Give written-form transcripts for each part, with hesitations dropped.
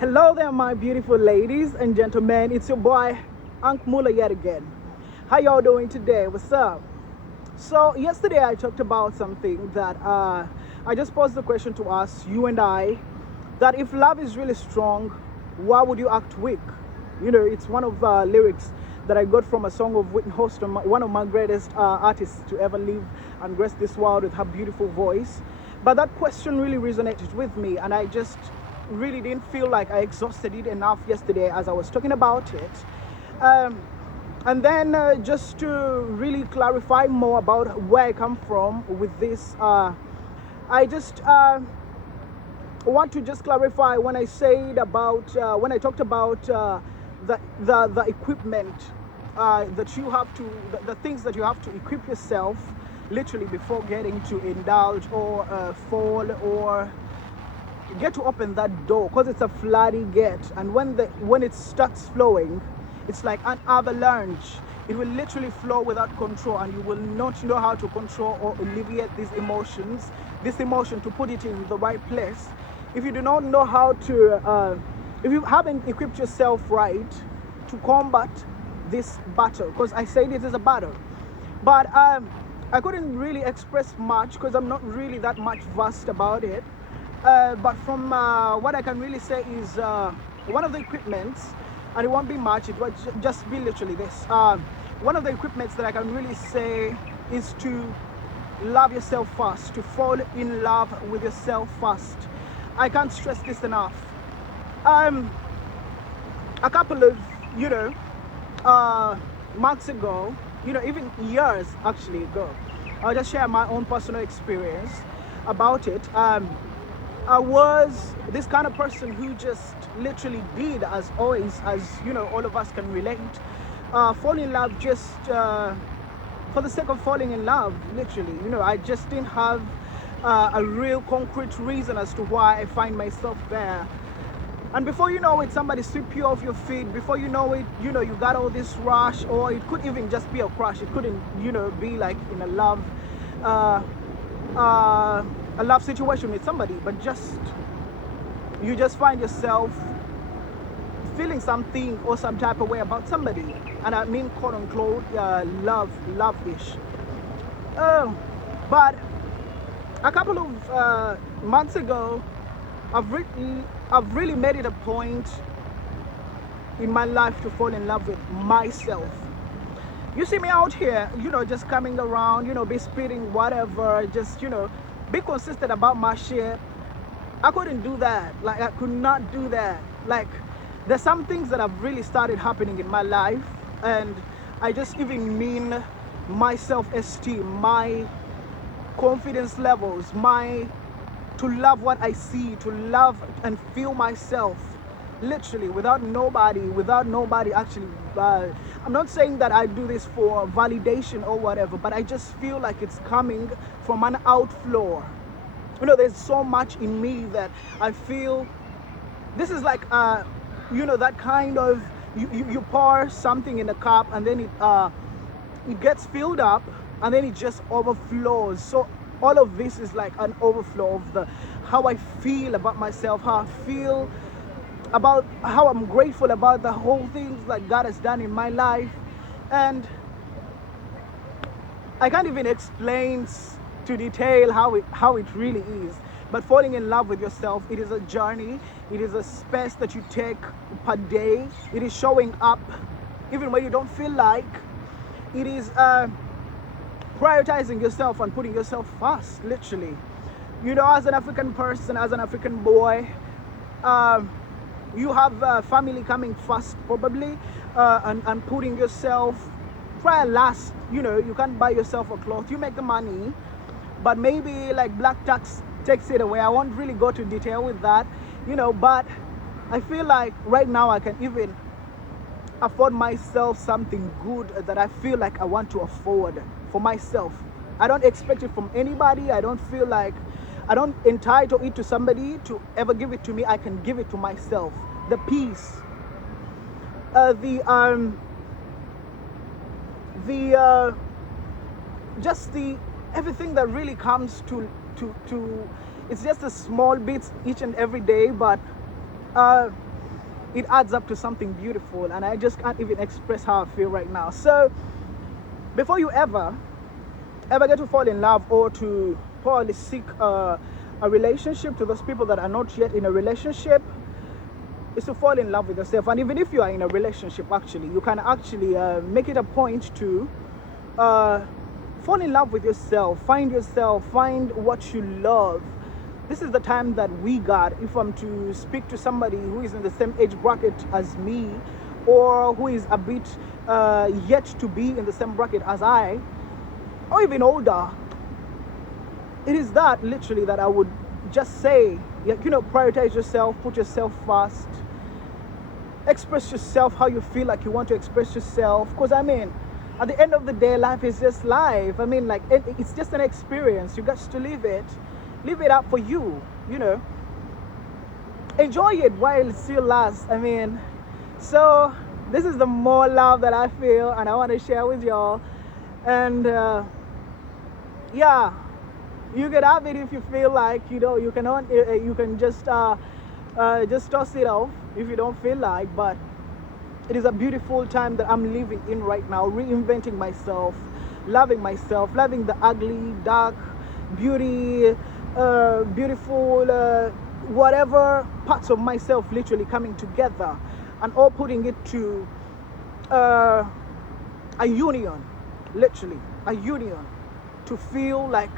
Hello there, my beautiful ladies and gentlemen. It's your boy, Ankh Mula, yet again. How y'all doing today? What's up? So, yesterday I talked about something that I just posed the question to us, you and I, that if love is really strong, why would you act weak? You know, it's one of lyrics that I got from a song of Whitney Houston, one of my greatest artists to ever live and grace this world with her beautiful voice. But that question really resonated with me, and I just really didn't feel like I exhausted it enough yesterday as I was talking about it. Um, and then just to really clarify more about where I come from with this, I just want to just clarify when I said about when I talked about the equipment that you have to the things that you have to equip yourself literally before getting to indulge or fall or get to open that door, because it's a floody gate, and when it starts flowing, it's like an avalanche. It will literally flow without control, and you will not know how to control or alleviate these emotions, this emotion, to put it in the right place. If you do not know how to if you haven't equipped yourself right to combat this battle, because I said it is a battle, but I couldn't really express much because I'm not really that much versed about it. But from what I can really say is one of the equipments, and it won't be much, it will just be literally this. One of the equipments that I can really say is to love yourself first, to fall in love with yourself first. I can't stress this enough. A couple of, you know, months ago, you know, even years actually ago, I'll just share my own personal experience about it. I was this kind of person who just literally did, as always, as you know, all of us can relate, fall in love just for the sake of falling in love, literally. You know, I just didn't have a real concrete reason as to why I find myself there. And before you know it, somebody sweep you off your feet. Before you know it, you know, you got all this rush, or it could even just be a crush. It couldn't, you know, be like in uh, a love situation with somebody, but just you just find yourself feeling something or some type of way about somebody, and I mean quote unquote love-ish. But a couple of months ago, I've really made it a point in my life to fall in love with myself. You see me out here, you know, just coming around, you know, be spitting whatever, just, you know, be consistent about my shit. I couldn't do that. Like, I could not do that. Like, there's some things that have really started happening in my life, and I just even mean my self-esteem, my confidence levels, my to love what I see, to love and feel myself, literally without nobody actually. I'm not saying that I do this for validation or whatever, but I just feel like it's coming from an outflow. You know, there's so much in me that I feel this is like you know, that kind of you pour something in a cup, and then it gets filled up, and then it just overflows. So all of this is like an overflow of the how I feel about myself, how I feel about how I'm grateful about the whole things like God has done in my life. And I can't even explain to detail how it really is. But falling in love with yourself, it is a journey. It is a space that you take per day. It is showing up even when you don't feel like. It is prioritizing yourself and putting yourself first, literally. You know, as an African person, as an African boy, you have family coming first probably, and putting yourself prior last. You know, you can't buy yourself a cloth. You make the money, but maybe like black tax takes it away. I won't really go to detail with that, you know, but I feel like right now I can even afford myself something good that I feel like I want to afford for myself. I don't expect it from anybody. I don't feel like I don't entitle it to somebody to ever give it to me. I can give it to myself. The peace, the just the everything that really comes to it's just a small bits each and every day, but it adds up to something beautiful, and I just can't even express how I feel right now. So before you ever get to fall in love, or to probably seek a relationship, to those people that are not yet in a relationship, is to fall in love with yourself. And even if you are in a relationship, actually, you can actually make it a point to fall in love with yourself, find what you love. This is the time that we got. If I'm to speak to somebody who is in the same age bracket as me, or who is a bit yet to be in the same bracket as I, or even older, it is that literally that I would just say, prioritize yourself, put yourself first, express yourself how you feel like you want to express yourself. Because I mean, at the end of the day, life is just life. I mean, like, it's just an experience. You got to live it up for you, enjoy it while it still lasts. I mean, so this is the more love that I feel, and I want to share with y'all. And yeah, you can have it if you feel like, you cannot, you can just toss it off if you don't feel like. But it is a beautiful time that I'm living in right now, reinventing myself, loving the ugly, dark, beauty, beautiful, whatever parts of myself literally coming together, and all putting it to a union, literally a union, to feel like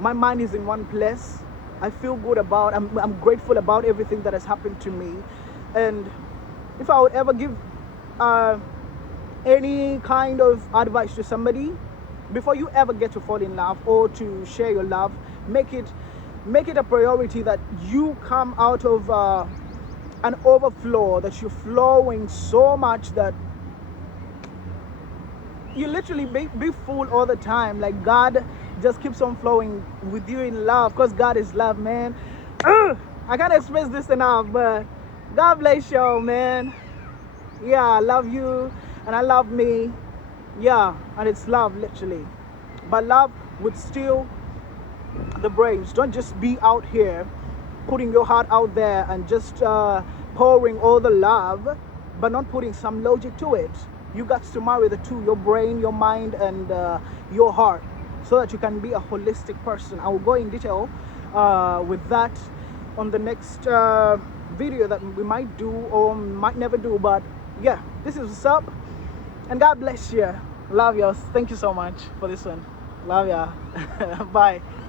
my mind is in one place. I feel good about, I'm grateful about everything that has happened to me. And if I would ever give any kind of advice to somebody, before you ever get to fall in love or to share your love, make it a priority that you come out of an overflow, that you're flowing so much that you literally be full all the time. Like, God just keeps on flowing with you in love, because God is love, man. I can't express this enough, but God bless y'all, man. Yeah, I love you and I love me. Yeah, and it's love, literally. But love would steal the brains. Don't just be out here putting your heart out there and just pouring all the love, but not putting some logic to it. You got to marry the two, your brain, your mind, and your heart, so that you can be a holistic person. I will go in detail with that on the next video that we might do or might never do. But yeah, this is what's up, and God bless you. Love you. Thank you so much for this one. Love ya. Bye.